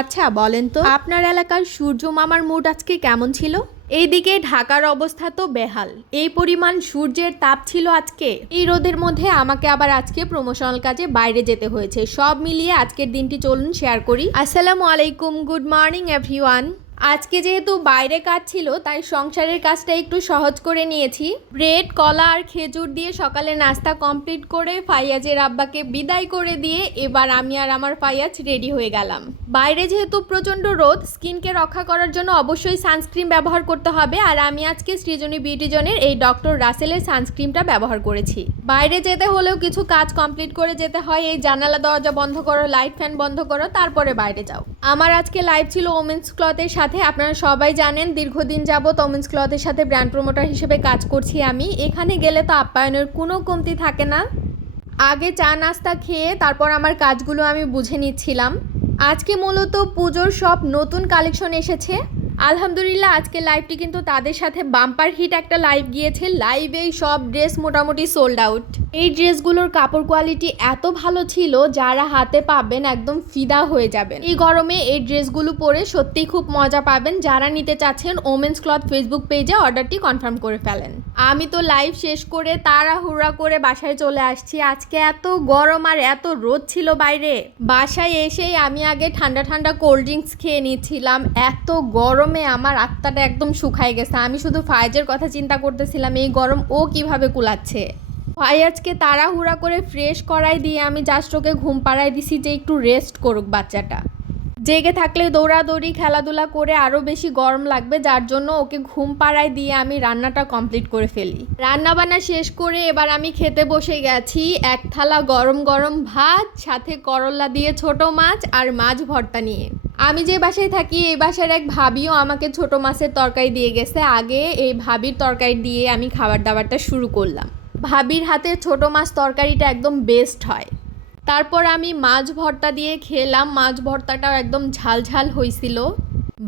আচ্ছা বলেন তো। আপনার এলাকার সূর্য মামার মুড আজকে কেমন ছিল? এইদিকে ঢাকার অবস্থা তো বেহাল। এই পরিমাণ সূর্যের তাপ ছিল আজকে। এই রোদের মধ্যে আমাকে আবার আজকে প্রমোশনাল কাজে বাইরে যেতে হয়েছে। সব মিলিয়ে আজকের দিনটি চলুন শেয়ার করি। আসসালামু আলাইকুম গুড মর্নিং এভরিওয়ান আজকে যেহেতু বাইরে কাজ ছিল, তাই সংসারের কাজটা একটু সহজ করে নিয়েছি। ব্রেড, কলা আর খেজুর দিয়ে সকালে নাস্তা কমপ্লিট করে ফাইয়াজের আব্বাকে বিদায় করে দিয়ে এবার আমি আর আমার ফাইয়াজ রেডি হয়ে গেলাম। বাইরে যেহেতু প্রচণ্ড রোদ, স্কিনকে রক্ষা করার জন্য অবশ্যই সানস্ক্রিন ব্যবহার করতে হবে। আর আমি আজকে সৃজনী বিউটিজনের এই ডক্টর রাসেলের সানস্ক্রিনটা ব্যবহার করেছি। বাইরে যেতে হলেও কিছু কাজ কমপ্লিট করে যেতে হয়। এই জানালা দরজা বন্ধ করো, লাইট ফ্যান বন্ধ করো, তারপরে বাইরে যাও। আমার আজকে লাইভ ছিল ওমেন্স ক্লথের সাথে আপনারা সবাই জানেন দীর্ঘদিন যাব ওমেন্স ক্লথের সাথে ব্র্যান্ড প্রমোটার হিসেবে কাজ করছি আমি। এখানে গেলে তো আপ্যায়নের কোনো কমতি থাকে না। আগে চা নাস্তা খেয়ে তারপর আমার কাজগুলো আমি বুঝে নিচ্ছিলাম। আজকে মূলত পুজোর সব নতুন কালেকশন এসেছে। আলহামদুলিল্লাহ, আজকে লাইভটি কিন্তু তাদের সাথে বাম্পার হিট একটা লাইভ গিয়েছে। লাইভেই সব ড্রেস মোটামুটি সোল্ড আউট এই ড্রেসগুলোর কাপড় কোয়ালিটি এত ভালো ছিল, যারা হাতে পাবেন একদম ফিদা হয়ে যাবেন। এই গরমে এই ড্রেসগুলো পরে সত্যিই খুব মজা পাবেন। যারা নিতে চাচ্ছেন ওমেন্স ক্লথ ফেসবুক পেজে অর্ডারটি কনফার্ম করে ফেলেন। আমি তো লাইভ শেষ করে তাড়াহুড়া করে বাসায় চলে আসছি। আজকে এত গরম আর এত রোদ ছিল বাইরে। বাসায় এসেই আমি আগে ঠান্ডা ঠান্ডা কোল্ড ড্রিঙ্কস খেয়ে নিচ্ছিলাম। এত গরমে আমার আত্মাটা একদম শুকায় গেছে। আমি শুধু ফায়েজের কথা চিন্তা করতেছিলাম, এই গরম ও কীভাবে কুলাচ্ছে? ফায়াজকে তাড়াহুড়া করে ফ্রেশ করাই দিয়ে আমি জাস্ট ওকে ঘুম পাড়াই দিছি যে একটু রেস্ট করুক বাচ্চাটা। জেগে থাকলে দৌড়াদৌড়ি, খেলাধুলা করে আরও বেশি গরম লাগবে, যার জন্য ওকে ঘুম পাড়ায় দিয়ে আমি রান্নাটা কমপ্লিট করে ফেলি। রান্না বান্না শেষ করে এবার আমি খেতে বসে গেছি। এক থালা গরম গরম ভাত, সাথে করলা দিয়ে ছোট মাছ আর মাছ ভর্তা নিয়ে। আমি যে বাসায় থাকি, এই বাসার এক ভাবিও আমাকে ছোট মাছের তরকারি দিয়ে গেছে। আগে এই ভাবির তরকারি দিয়ে আমি খাবার দাবারটা শুরু করলাম। ভাবির হাতে ছোট মাছ তরকারিটা একদম বেস্ট হয়। তারপর আমি মাছ ভর্তা দিয়ে খেলাম। মাছ ভর্তাটাও একদম ঝাল ঝাল হয়েছিল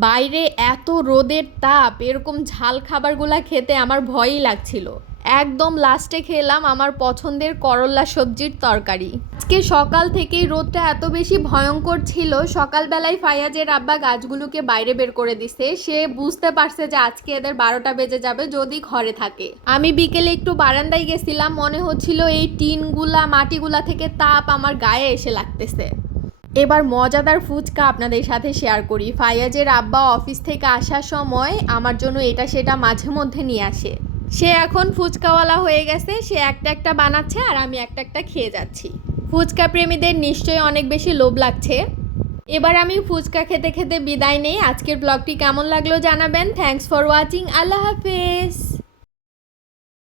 বাইরে এত রোদের তাপ, এরকম ঝাল খাবারগুলা খেতে আমার ভয়ই লাগছিল। একদম লাস্টে খেলাম আমার পছন্দের করল্লা সবজির তরকারি। আজকে সকাল থেকেই রোদটা এত বেশি ভয়ঙ্কর ছিল, সকালবেলায় ফায়াজের আব্বা গাছগুলোকে বাইরে বের করে দিছে। সে বুঝতে পারছে যে আজকে এদের বারোটা বেজে যাবে যদি ঘরে থাকে। আমি বিকেলে একটু বারান্দায় গেছিলাম, মনে হচ্ছিল এই টিনগুলা, মাটিগুলা থেকে তাপ আমার গায়ে এসে লাগতেছে। এবার মজাদার ফুচকা আপনাদের সাথে শেয়ার করি। ফায়াজের আব্বা অফিস থেকে আসার সময় আমার জন্য এটা সেটা মাঝে মধ্যে নিয়ে আসে। সে এখন ফুচকাওয়ালা হয়ে গেছে, সে একটা একটা বানাচ্ছে আর আমি একটা একটা খেয়ে যাচ্ছি। ফুচকা প্রেমীদের নিশ্চয়ই অনেক বেশি লোভ লাগছে। এবার আমি ফুচকা খেতে খেতে বিদায় নেই। আজকের ব্লগটি কেমন লাগল জানাবেন। থ্যাংকস ফর ওয়াচিং আল্লাহ হাফেজ।